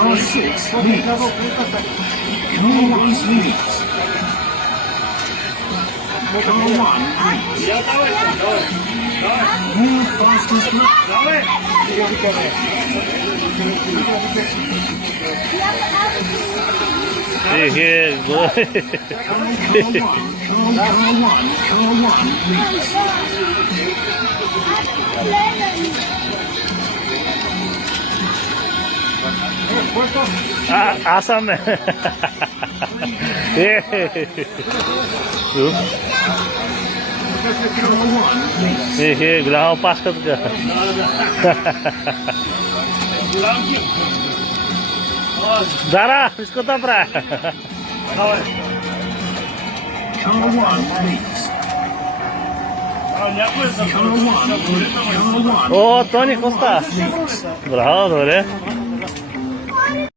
Car 6 leads. Car 1 leads. Car 1 leads. Your fastest lap. Car 1 leads. Assam में गुलाम पास कर दिया Zara, इसको तो अपना Car 1 leads. Car 1 Oh, Tony Costa. Bravo, Dore.